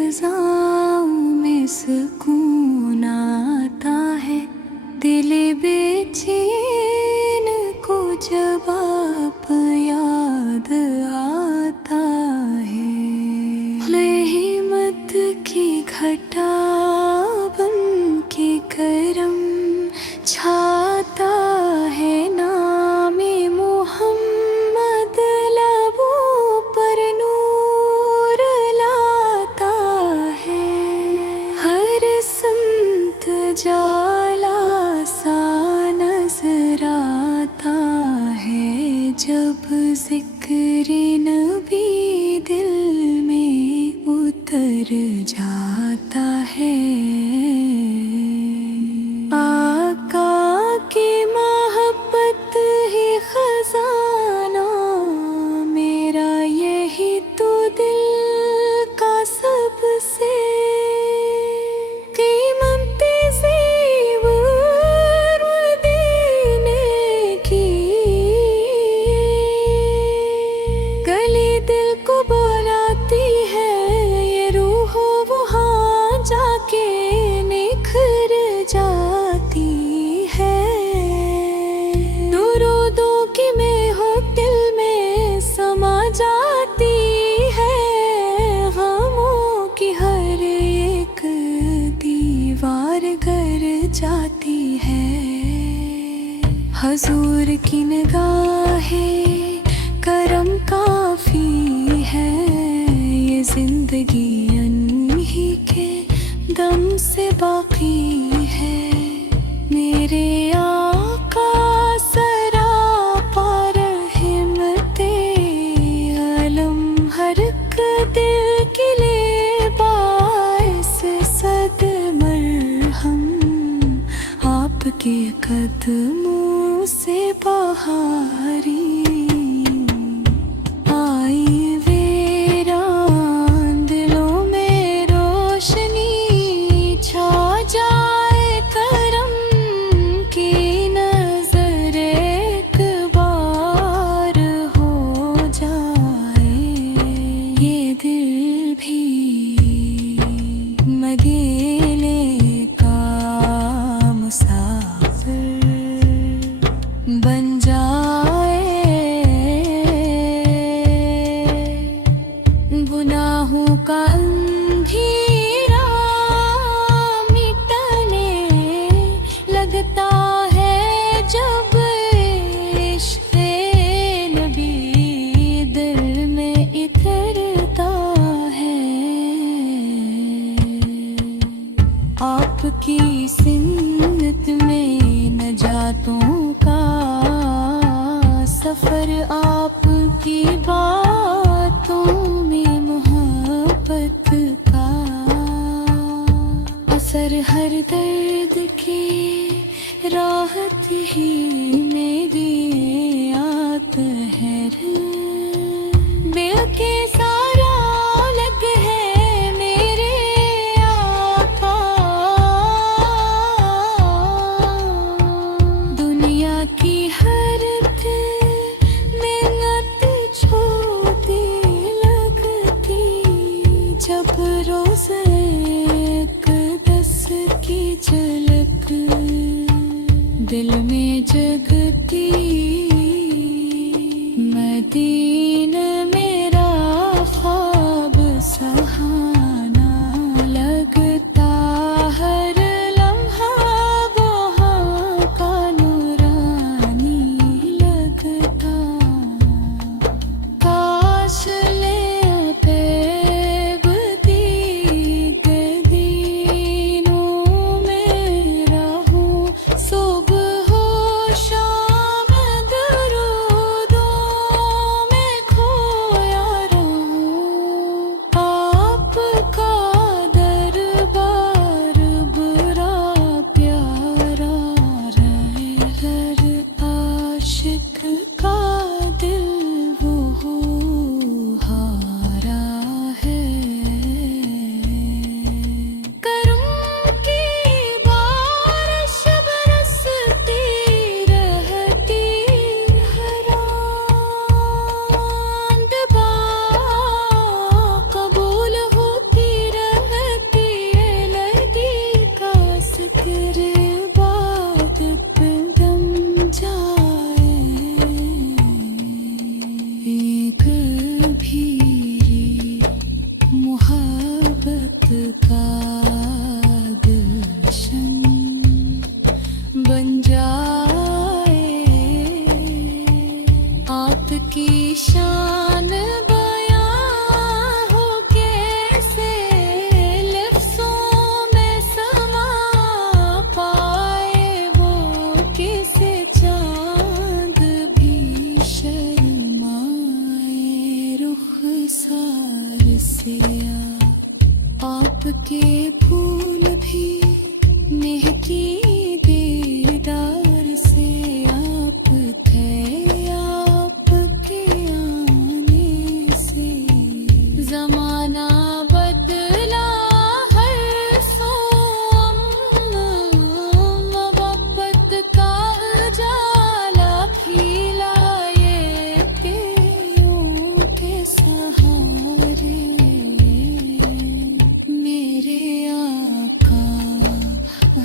फ़ज़ाओं में सुकून आता है। दिल बेचैन को जब आप याद आता है। रहमत की घटा बन के करम छाता है। नामे मोहम्मद लबों पर नूर लाता है। हर समत जाला सा नजर आता है। जब ज़िक्र नबी दिल में उतर जाता है। आका की मोहब्बत ही खजाना मेरा, यही तो दिल का सबसे कीमती ज़ेवर मदीने की। गली दिल को बुलाती है, ये रूह वहाँ जाके निखर जाती है। दुरूदों की महफिल में समा जाती है। गमों की हर एक दीवार गर जाती है। हुजूर की निगाहें करम काफी है। ये जिंदगी उन्हीं के दम से बाकी है। मेरे आका सरापा रहमते आलम, हर एक दिल के लिए बाइस सद मरहम। आपके कदमों से बहारी आई वीरान दिलों में रोशनी छा जाए। करम की नजर एक बार हो जाए। ये दिल भी मदीने का मुसाफिर बन जाए। गुनाहों का अंधेरा मिटने लगता है। जब इश्क़े नबी दिल में इतरता है। आपकी सिन्नत में नजातों का सफर, आपकी बातों में मोहब्बत का असर। हर दर्द की राहत ही में दिए आतहर। दिल के सारा अलग है मेरे आका। दुनिया की हर मिन्नत छोटी लगती। जब रोज़े अक़दस की झलक दिल में जगती। मदीना मेरा ख्वाब सहाना लगता। हर लम्हा वहाँ का नूरानी लगता। काश ले पैब दीग दीनों में रहूं। सुबह हो शाम आपका गुलशन बन जाए, आपकी शान बयां हो कैसे लफ्ज़ों में समा पाए, वो किसे चांद भी शर्माए। रुखसार से आपके फूल भी महकी दीदार से, आप थे आपके आने से ज़माना बदला हर सो, मोहब्बत का उजाला खिलाए तेरों के सहारे। मेरे आका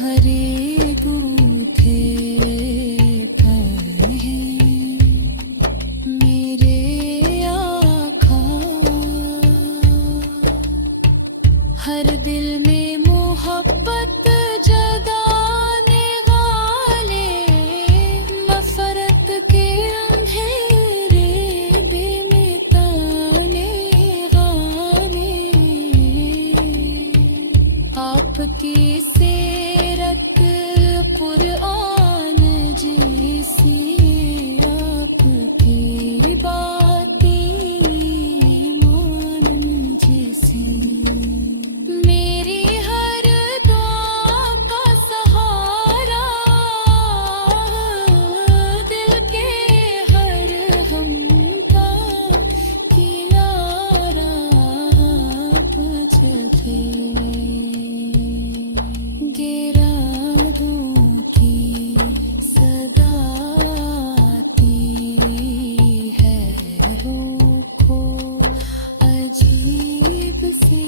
हरे दूधे पर हैं, मेरे आका हर दिल में मोहब्बत जगाने वाले, मफरत के अंधेरे बेमिताने गाने। आपकी सीरत कुरआन जैसी, आपकी बातें ईमान जैसी। मेरी हर दुआ का सहारा, दिल के हर हमका किनारा आप जगह। गिरादों की सदा आती है, रोको अजीब सी